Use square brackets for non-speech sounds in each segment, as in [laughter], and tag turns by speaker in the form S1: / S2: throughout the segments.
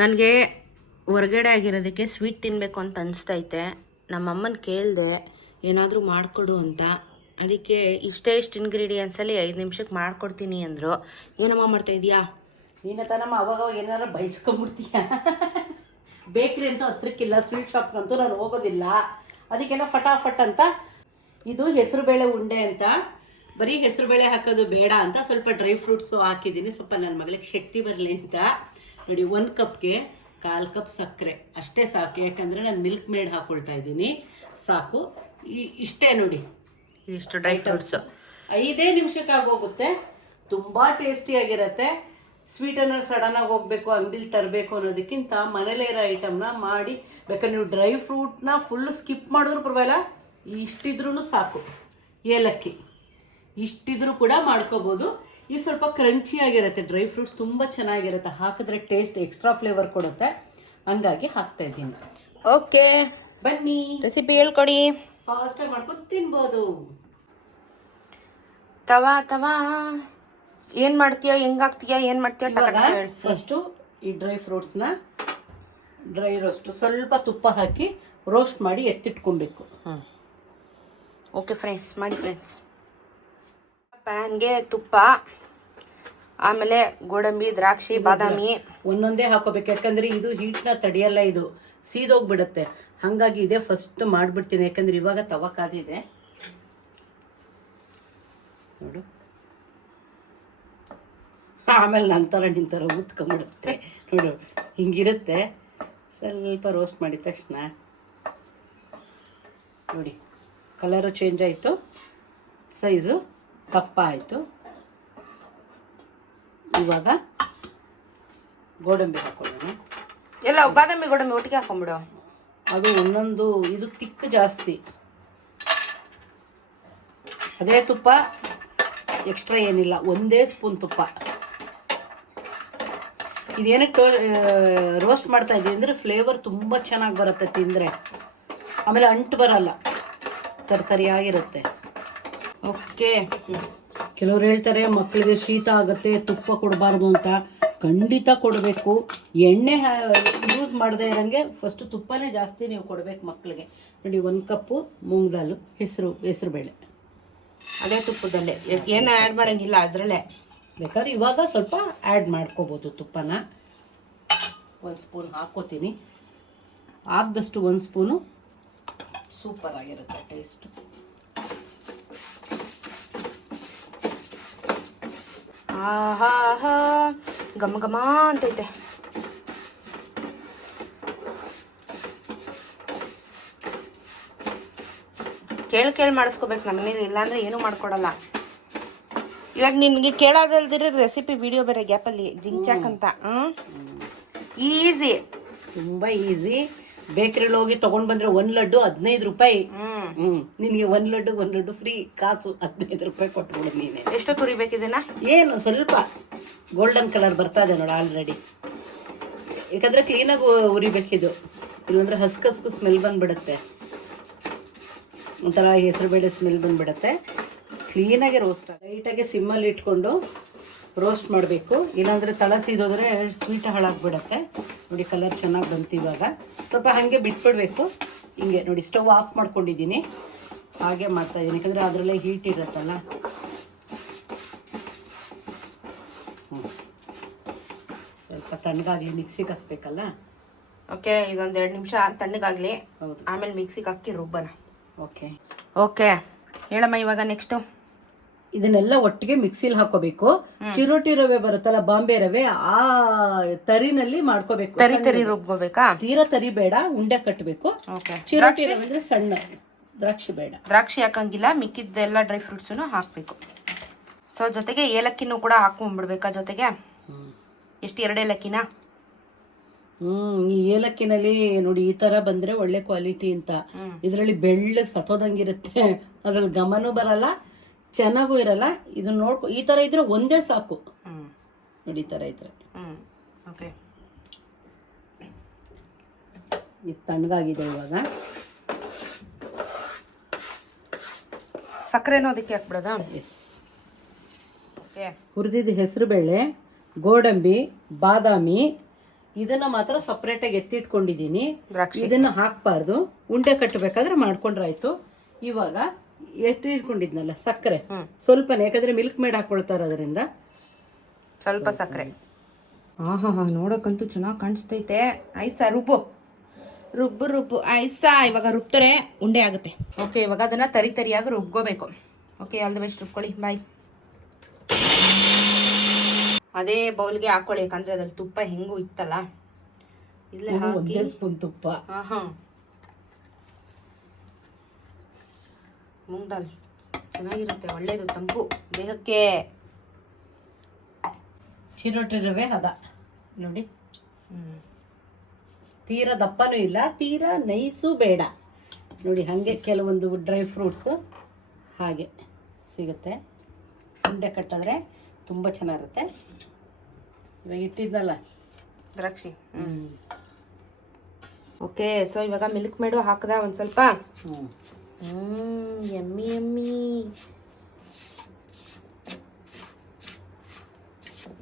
S1: ನನಗೆ ಹೊರಗಡೆ ಆಗಿರೋದಕ್ಕೆ ಸ್ವೀಟ್ ತಿನ್ನಬೇಕು ಅಂತ ಅನಿಸ್ತೈತೆ. ನಮ್ಮಮ್ಮನ ಕೇಳಿದೆ, ಏನಾದರೂ ಮಾಡಿಕೊಡು ಅಂತ. ಅದಕ್ಕೆ ಇಷ್ಟೇ ಇಷ್ಟು ಇಂಗ್ರೀಡಿಯೆಂಟ್ಸಲ್ಲಿ ಐದು ನಿಮಿಷಕ್ಕೆ ಮಾಡ್ಕೊಡ್ತೀನಿ ಅಂದರು. ಏನಮ್ಮ ಮಾಡ್ತಾ ಇದೀಯಾ?
S2: ನೀನ ತಾನಮ್ಮ ಅವಾಗ ಅವಾಗ ಬಯಸ್ಕೊಂಬಿಡ್ತೀಯ [laughs] ಬೇಕ್ರಿ ಅಂತೂ ಹತ್ರಕ್ಕಿಲ್ಲ ಸ್ವೀಟ್ ಶಾಪ್ಗಂತೂ ನಾನು ಹೋಗೋದಿಲ್ಲ. ಅದಕ್ಕೆಲ್ಲ ಫಟಾಫಟ್ ಅಂತ, ಇದು ಹೆಸರುಬೇಳೆ ಉಂಡೆ ಅಂತ ಬರೀ ಹೆಸರುಬೇಳೆ ಹಾಕೋದು ಬೇಡ ಅಂತ ಸ್ವಲ್ಪ ಡ್ರೈ ಫ್ರೂಟ್ಸು ಹಾಕಿದ್ದೀನಿ. ಸ್ವಲ್ಪ ನನ್ನ ಮಗಳಿಗೆ ಶಕ್ತಿ ಬರಲಿ ಅಂತ. ನೋಡಿ ಒಂದು ಕಪ್ಗೆ ಕಾಲು ಕಪ್ ಸಕ್ಕರೆ. ಅಷ್ಟೇ ಸಾಕು. ಯಾಕಂದರೆ ನಾನು ಮಿಲ್ಕ್ ಮೇಡ್ ಹಾಕ್ಕೊಳ್ತಾ ಇದ್ದೀನಿ. ಸಾಕು. ಈ- ಇಷ್ಟೇ ನೋಡಿ.
S1: ಇಷ್ಟು ಡ್ರೈ ಫ್ರೂಟ್ಸು.
S2: ಐದೇ ನಿಮಿಷಕ್ಕೆ ಆಗೋಗುತ್ತೆ ತುಂಬ ಟೇಸ್ಟಿಯಾಗಿರುತ್ತೆ ಸ್ವೀಟನ್ನು ಸಡನ್ನಾಗಿ ಹೋಗಬೇಕು ಅಂಗಡಿಲಿ ತರಬೇಕು ಅನ್ನೋದಕ್ಕಿಂತ ಮನೇಲೇ ಇರೋ ಐಟಮ್ನ ಮಾಡಿ ಬೇಕಾದ್ರೆ ನೀವು ಡ್ರೈ ಫ್ರೂಟ್ನ ಫುಲ್ ಸ್ಕಿಪ್ ಮಾಡಿದ್ರು ಪರವಾಗಿಲ್ಲ ಇಷ್ಟಿದ್ರೂ ಸಾಕು. ಏಲಕ್ಕಿ. ಇಷ್ಟಿದ್ರೂ ಕೂಡ ಮಾಡ್ಕೋಬೋದು. ಇದು ಸ್ವಲ್ಪ ಕ್ರಂಚಿ ಆಗಿರುತ್ತೆ ಡ್ರೈ ಫ್ರೂಟ್ಸ್ ತುಂಬ ಚೆನ್ನಾಗಿರುತ್ತೆ. ಹಾಕಿದ್ರೆ ಟೇಸ್ಟ್ ಎಕ್ಸ್ಟ್ರಾ ಫ್ಲೇವರ್ ಕೊಡುತ್ತೆ. ಹಂಗಾಗಿ ಹಾಕ್ತಾ ಇದ್ದೀನಿ.
S1: ಓಕೆ
S2: ಬನ್ನಿ.
S1: ರೆಸಿಪಿ ಹೇಳ್ಕೊಡಿ.
S2: ಫಾಸ್ಟಾಗಿ ಮಾಡ್ಕೊಂಡು ತಿನ್ಬೋದು.
S1: ತವಾ ತವಾ. ಏನು ಮಾಡ್ತೀಯ ಹೆಂಗಾಗ್ತೀಯ ಏನು ಮಾಡ್ತೀಯ.
S2: ಫಸ್ಟು ಈ ಡ್ರೈ ಫ್ರೂಟ್ಸ್ನ ಡ್ರೈ ರೋಸ್ಟ್ ಸ್ವಲ್ಪ ತುಪ್ಪ ಹಾಕಿ ರೋಸ್ಟ್ ಮಾಡಿ ಎತ್ತಿಟ್ಕೊಬೇಕು.
S1: ಓಕೆ ಫ್ರೆಂಡ್ಸ್ ಮಾಡಿ ಫ್ರೆಂಡ್ಸ್ ಪ್ಯಾನ್ಗೆ ತುಪ್ಪ ಆಮೇಲೆ ಗೋಡಂಬಿ ದ್ರಾಕ್ಷಿ ಬಾದಾಮಿ.
S2: ಒಂದೊಂದೇ ಹಾಕೋಬೇಕು. ಯಾಕಂದ್ರೆ ಇದು ಹೀಟ್ನ ತಡೆಯಲ್ಲ ಇದು. ಸೀದೋಗ್ಬಿಡುತ್ತೆ. ಹಾಗಾಗಿ ಇದೇ ಫಸ್ಟ್ ಮಾಡಿಬಿಡ್ತೀನಿ. ಯಾಕಂದ್ರೆ ಇವಾಗ ತವ ಕಾದಿದೆ. ನೋಡು. ಆಮೇಲೆ ನಂತರ ನಿಂತರ ಉತ್ಕೊಂಬಿಡುತ್ತೆ ನೋಡು ಹಿಂಗಿರುತ್ತೆ. ಸ್ವಲ್ಪ ರೋಸ್ಟ್ ಮಾಡಿದ ತಕ್ಷಣ. ನೋಡಿ ಕಲರು ಚೇಂಜ್ ಆಯಿತು. ಸೈಜು ದಪ್ಪ ಆಯಿತು ಇವಾಗ ಗೋಡಂಬಿ ಹಾಕೊಳ್ಳೋಣ.
S1: ಎಲ್ಲ ಬಾದಾಮಿ ಗೋಡಂಬಿ ಒಟ್ಟಿಗೆ ಹಾಕೊಂಬಿಡು
S2: ಅದು ಒಂದೊಂದು ಇದು ತಿಕ್ಕ ಜಾಸ್ತಿ. ಅದೇ ತುಪ್ಪ ಎಕ್ಸ್ಟ್ರಾ ಏನಿಲ್ಲ ಒಂದೇ ಸ್ಪೂನ್ ತುಪ್ಪ. ಇದೇನಕ್ಕೆ ಟೋ ರೋಸ್ಟ್ ಮಾಡ್ತಾ ಇದ್ದೀವಿ ಅಂದರೆ ಫ್ಲೇವರ್ ತುಂಬ ಚೆನ್ನಾಗಿ ಬರುತ್ತೆ ತಿಂದರೆ. ಆಮೇಲೆ ಅಂಟು ಬರಲ್ಲ ತರ್ತರಿಯಾಗಿರುತ್ತೆ.
S1: ಓಕೆ.
S2: ಕೆಲವ್ರು ಹೇಳ್ತಾರೆ ಮಕ್ಕಳಿಗೆ ಶೀತ ಆಗುತ್ತೆ ತುಪ್ಪ ಕೊಡಬಾರ್ದು ಅಂತ. ಖಂಡಿತ ಕೊಡಬೇಕು. ಎಣ್ಣೆ ಯೂಸ್ ಮಾಡದೇ ಇರೋಂಗೆ ಫಸ್ಟ್ ತುಪ್ಪನೇ ಜಾಸ್ತಿ ನೀವು ಕೊಡಬೇಕು ಮಕ್ಕಳಿಗೆ ನೋಡಿ ಒಂದು ಕಪ್ಪು ಮೂಂಗ್ ದಾಲು ಹೆಸರು ಹೆಸರು ಬೇಳೆ.
S1: ಅದೇ ತುಪ್ಪದಲ್ಲೇ. ಏನು ಆ್ಯಡ್ ಮಾಡಂಗಿಲ್ಲ ಅದರಲ್ಲೇ.
S2: ಬೇಕಾದ್ರೆ ಇವಾಗ ಸ್ವಲ್ಪ ಆ್ಯಡ್ ಮಾಡ್ಕೋಬೋದು ತುಪ್ಪನ. ಒಂದು ಸ್ಪೂನ್ ಹಾಕ್ಕೋತೀನಿ. ಆದಷ್ಟು ಒಂದು ಸ್ಪೂನು ಸೂಪರ್ ಆಗಿರುತ್ತೆ ಟೇಸ್ಟು
S1: ಆಹಾ ಹಾ ಘಮ ಘಮ ಅಂತೈತೆ. ಕೇಳಿ ಕೇಳಿ ಮಾಡಿಸ್ಕೋಬೇಕು ನಮ್ಮ ಮನೇಲಿ ಇಲ್ಲಾಂದ್ರೆ ಏನೂ ಮಾಡ್ಕೊಡಲ್ಲ. ಇವಾಗ ನಿನಗೆ ಕೇಳೋದಲ್ದಿರೋ ರೆಸಿಪಿ ವಿಡಿಯೋ ಬೇರೆ ಗ್ಯಾಪಲ್ಲಿ ಜಿಂಚಾಕ್ ಅಂತ ಹ್ಞೂ ಈಸಿ
S2: ತುಂಬ ಈಸಿ ಬೇಕ್ರಿಲಿ ಹೋಗಿ ತಗೊಂಡ್ ಬಂದ್ರೆ ಒಂದ್ ಲಡ್ಡು ಹದಿನೈದು ರೂಪಾಯಿ.
S1: ಹ್ಞೂ
S2: ನಿನ್ಗೆ ಒಂದು ಲಡ್ಡು ಒಂದ್ ಲಡ್ಡು ಫ್ರೀ ಕಾಸು ಹದಿನೈದು ರೂಪಾಯಿ ಕೊಟ್ಬಿಡು ನೀನೆ.
S1: ಎಷ್ಟು ತುರಿಬೇಕಿದನ್ನ
S2: ಏನು ಸ್ವಲ್ಪ ಗೋಲ್ಡನ್ ಕಲರ್ ಬರ್ತಾ ಇದೆ ನೋಡಿ ಆಲ್ರೆಡಿ ಯಾಕಂದ್ರೆ ಕ್ಲೀನಾಗಿ ಉರಿಬೇಕಿದು ಇಲ್ಲಾಂದ್ರೆ ಹಸ್ಕ್ ಹಸ್ಕ್ ಸ್ಮೆಲ್ ಬಂದ್ಬಿಡುತ್ತೆ. ಒಂಥರ ಹೆಸರು ಬೇಳೆ ಸ್ಮೆಲ್ ಬಂದ್ಬಿಡುತ್ತೆ ಕ್ಲೀನಾಗಿ ರೋಸ್ಟ್ ಲೈಟಾಗಿ ಸಿಮ್ಮಲ್ಲಿ ಇಟ್ಕೊಂಡು ರೋಸ್ಟ್ ಮಾಡಬೇಕು. ಇಲ್ಲಾಂದರೆ ತಳ ಸೀದೋದ್ರೆ ಸ್ವೀಟ್ ಹಾಳಾಗ್ಬಿಡತ್ತೆ. ನೋಡಿ ಕಲರ್ ಚೆನ್ನಾಗಿ ಬಂತು ಇವಾಗ. ಸ್ವಲ್ಪ ಹಾಗೆ ಬಿಟ್ಬಿಡ್ಬೇಕು. ಹಿಂಗೆ ನೋಡಿ ಸ್ಟವ್ ಆಫ್ ಮಾಡ್ಕೊಂಡಿದ್ದೀನಿ. ಹಾಗೆ ಮಾಡ್ತಾ ಇದ್ದೀನಿ. ಯಾಕಂದರೆ ಅದರಲ್ಲೇ ಹೀಟ್ ಇರುತ್ತಲ್ಲ. ಸ್ವಲ್ಪ ತಣ್ಣಗಾಗಲಿ ಮಿಕ್ಸಿಗೆ ಹಾಕ್ಬೇಕಲ್ಲ?
S1: ಓಕೆ ಇದೊಂದು ಎರಡು ನಿಮಿಷ ತಣ್ಣಗಾಗಲಿ.
S2: ಹೌದು.
S1: ಆಮೇಲೆ ಮಿಕ್ಸಿಗೆ ಹಾಕಿ ರುಬ್ಬನ
S2: ಓಕೆ.
S1: ಓಕೆ. ಹೇಳಮ್ಮ ಇವಾಗ ನೆಕ್ಸ್ಟು
S2: ಇದನ್ನೆಲ್ಲ ಒಟ್ಟಿಗೆ ಮಿಕ್ಸಿಲಿ ಹಾಕೋಬೇಕು. ಚಿರೋಟಿ ರವೆ ಬರುತ್ತಲ್ಲ ಬಾಂಬೆ ರವೆ ಆ ತರಿನಲ್ಲಿ ಮಾಡ್ಕೋಬೇಕು.
S1: ತರಿ ತರಿ ರುಬ್ಕೋಬೇಕಾ?
S2: ತೀರಾ ತರಿ ಬೇಡ ಉಂಡೆ ಕಟ್ಟಬೇಕು ಚಿರೋಟಿ ರವೆ ಅಂದ್ರೆ ಸಣ್ಣ ದ್ರಾಕ್ಷಿ ಬೇಡ.
S1: ದ್ರಾಕ್ಷಿ ಹಾಕಂಗಿಲ್ಲ ಮಿಕ್ಕಿದ್ದೆಲ್ಲ ಡ್ರೈ ಫ್ರೂಟ್ಸನ್ನು ಹಾಕ್ಬೇಕು. ಸೊ ಜೊತೆಗೆ ಏಲಕ್ಕಿನೂ ಕೂಡ ಹಾಕೊಂಡ್ಬಿಡ್ಬೇಕಾ ಜೊತೆಗೆ? ಎಷ್ಟು ಎರಡು ಏಲಕ್ಕಿನ?
S2: ಹ್ಮ್ ಈ ಏಲಕ್ಕಿನಲ್ಲಿ ನೋಡಿ ಈ ತರ ಬಂದ್ರೆ ಒಳ್ಳೆ ಕ್ವಾಲಿಟಿ ಅಂತ.
S1: ಇದ್ರಲ್ಲಿ
S2: ಇದರಲ್ಲಿ ಬೆಳ್ಳಗೆ ಸತ್ತೋದಂಗಿರುತ್ತೆ. ಅದ್ರಲ್ಲಿ ಗಮನೂ ಬರಲ್ಲ. ಚೆನ್ನಾಗೂ ಇರಲ್ಲ ಇದನ್ನ ನೋಡ್ಕೊ ಈ ತರ ಇದ್ರೆ ಒಂದೇ ಸಾಕು. ನೋಡಿ ಈ ತರ ಇದ್ರೆ.
S1: ಓಕೆ.
S2: ಇದು ತಣ್ಣಗಾಗಿದೆ ಇವಾಗ.
S1: ಸಕ್ಕರೆನೂ ಅದಕ್ಕೆ ಹಾಕ್ಬಿಡೋದಾ?
S2: Yes
S1: okay.
S2: ಹುರಿದಿದ್ದ ಹೆಸರುಬೇಳೆ ಗೋಡಂಬಿ ಬಾದಾಮಿ ಇದನ್ನ ಮಾತ್ರ ಸಪ್ರೇಟಾಗಿ ಎತ್ತಿಟ್ಕೊಂಡಿದ್ದೀನಿ. ಇದನ್ನ ಹಾಕ್ಬಾರ್ದು. ಉಂಡೆ ಕಟ್ಟಬೇಕಾದ್ರೆ ಮಾಡ್ಕೊಂಡ್ರಾಯ್ತು. ಇವಾಗ ಎತ್ತಿಟ್ಕೊಂಡಿದ್ನಲ್ಲ ಸಕ್ಕರೆ. ಸ್ವಲ್ಪನೇ ಯಾಕಂದ್ರೆ ಮಿಲ್ಕ್ ಮೇಡ್ ಹಾಕೊಳ್ತಾರೆ ಅದರಿಂದ
S1: ಸ್ವಲ್ಪ ಸಕ್ಕರೆ. ಹಾಂ ಹಾಂ ಹಾಂ ನೋಡೋಕ್ಕಂತೂ ಚೆನ್ನಾಗಿ ಕಾಣಿಸ್ತೈತೆ. ಐಸಾ ರುಬ್ಬು. ರುಬ್ಬು ರುಬ್ಬು. ಐಸಾ ಇವಾಗ ರುಬ್ತಾರೆ ಉಂಡೆ ಆಗುತ್ತೆ. ಓಕೆ ಇವಾಗ ಅದನ್ನ ತರಿ ತರಿಯಾಗಿ ರುಬ್ಕೋಬೇಕು. ಓಕೆ ಆಲ್ ದ ಬೆಸ್ಟ್ ರುಬ್ಕೊಳ್ಳಿ. ಬಾಯ್ ಅದೇ ಬೌಲ್ಗೆ ಹಾಕೊಳ್ಳಿ ಯಾಕಂದ್ರೆ ಅದ್ರಲ್ಲಿ ತುಪ್ಪ ಹೆಂಗೂ ಇತ್ತಲ್ಲ. ಇಲ್ಲೇ ಹಾಕಿ.
S2: ಒಂದೇ ಸ್ಪೂನ್ ತುಪ್ಪ.
S1: ಹಾ ಹಾಂ ಮೂಂಗ್ ದಾಲ್ ಚೆನ್ನಾಗಿರುತ್ತೆ ಒಳ್ಳೇದು ತಂಪು ದೇಹಕ್ಕೆ.
S2: ಚಿರೋಟಿ ರವೆ ಹದ. ನೋಡಿ.
S1: ಹ್ಞೂ
S2: ತೀರಾ ದಪ್ಪನೂ ಇಲ್ಲ ತೀರ ನೈಸು ಬೇಡ. ನೋಡಿ ಹಾಗೆ ಕೆಲವೊಂದು ಡ್ರೈ ಫ್ರೂಟ್ಸು ಹಾಗೆ ಸಿಗುತ್ತೆ. ಉಂಡೆ ಕಟ್ಟಿದ್ರೆ ತುಂಬ ಚೆನ್ನಾಗಿರುತ್ತೆ. ಇವಾಗ ಇಟ್ಟಿದ್ದಲ್ಲ
S1: ದ್ರಾಕ್ಷಿ. ಓಕೆ ಸೊ ಇವಾಗ ಮಿಲ್ಕ್ ಮೇಡು ಹಾಕದ ಒಂದು ಸ್ವಲ್ಪ?
S2: ಹ್ಞೂ
S1: yummy, ಎಮ್ಮಿ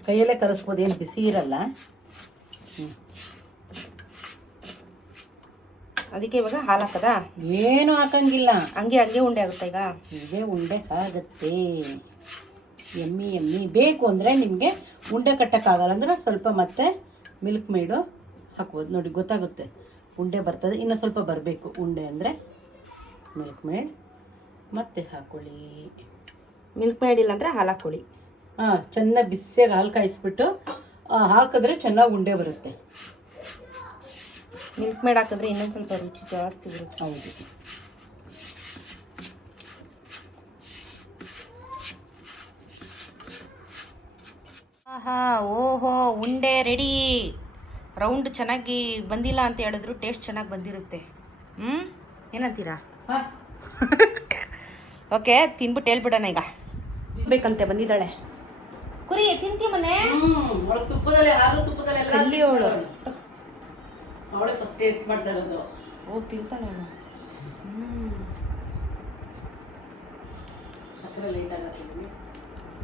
S2: ಕೈಯಲ್ಲೇ ಕಲಿಸ್ಬೋದು ಏನು ಬಿಸಿ ಇರಲ್ಲ.
S1: ಅದಕ್ಕೆ ಇವಾಗ ಹಾಲು ಹಾಕದ?
S2: ಏನು ಹಾಕಂಗಿಲ್ಲ.
S1: ಹಂಗೆ ಹಂಗೆ ಉಂಡೆ ಆಗುತ್ತೆ ಈಗ?
S2: ಹೀಗೆ ಉಂಡೆ ಆಗುತ್ತೆ. ಎಮ್ಮಿ ಎಮ್ಮಿ ಬೇಕು ಅಂದರೆ ನಿಮಗೆ ಉಂಡೆ ಕಟ್ಟೋಕ್ಕಾಗಲ್ಲ ಅಂದ್ರೆ ಸ್ವಲ್ಪ ಮತ್ತೆ ಮಿಲ್ಕ್ ಮೇಡು ಹಾಕ್ಬೋದು. ನೋಡಿ ಗೊತ್ತಾಗುತ್ತೆ. ಉಂಡೆ ಬರ್ತದೆ ಇನ್ನೂ ಸ್ವಲ್ಪ ಬರಬೇಕು. ಉಂಡೆ ಅಂದರೆ ಮಿಲ್ಕ್ ಮೇಡ್ ಮತ್ತೆ ಹಾಕೊಳ್ಳಿ.
S1: ಮಿಲ್ಕ್ ಮೇಡ್ ಇಲ್ಲ ಅಂದ್ರೆ ಹಾಲು ಹಾಕೊಳ್ಳಿ.
S2: ಹಾಂ ಚೆನ್ನಾಗಿ ಬಿಸಿಯಾಗಿ ಹಾಲು ಕಾಯಿಸ್ಬಿಟ್ಟು ಹಾಕಿದ್ರೆ ಚೆನ್ನಾಗಿ ಉಂಡೆ ಬರುತ್ತೆ.
S1: ಮಿಲ್ಕ್ ಮೇಡ್ ಹಾಕಿದ್ರೆ ಇನ್ನೊಂದು ಸ್ವಲ್ಪ ರುಚಿ ಜಾಸ್ತಿ ಬರುತ್ತೆ.
S2: ಹೌದು.
S1: ಆಹಾ ಓಹೋ ಉಂಡೆ ರೆಡಿ. ರೌಂಡ್ ಚೆನ್ನಾಗಿ ಬಂದಿಲ್ಲ ಅಂತ ಹೇಳಿದ್ರು ಟೇಸ್ಟ್ ಚೆನ್ನಾಗಿ ಬಂದಿರುತ್ತೆ. ಹ್ಞೂ ಏನಂತೀರಾ? ಓಕೆ ತಿನ್ಬಿಟ್ಟು ಹೇಳ್ಬಿಡೋಣ ಈಗ. ಬೇಕಂತೆ ಬಂದಿದ್ದಾಳೆ. ಕುರಿ ತಿಂತಿ ಮನೆ?
S2: ತುಪ್ಪದಲ್ಲಿ ಹಾಲು ತುಪ್ಪದಲ್ಲಿ ಎಲ್ಲ
S1: ಕಲ್ಲಿ ಅವಳು.
S2: ಅವಳೇ. ಫಸ್ಟ್ ಟೇಸ್ಟ್ ಮಾಡ್ತಾ ಇರೋದು.
S1: ಓ ತಿಂತಾಳೆ ಅವಳು.
S2: ಸಕ್ಕರೆ ಲೈಟ್ ಆಗತ್ತೆ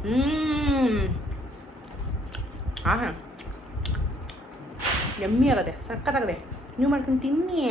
S1: ಹ್ಮ್. ಆಹಾ. ಎಮ್ಮಿ ಆಗದೆ ಸಕ್ಕತ್ತಾಗದೆ ನೀವು ಮಾಡ್ಕೊಂಡು ತಿನ್ನಿ.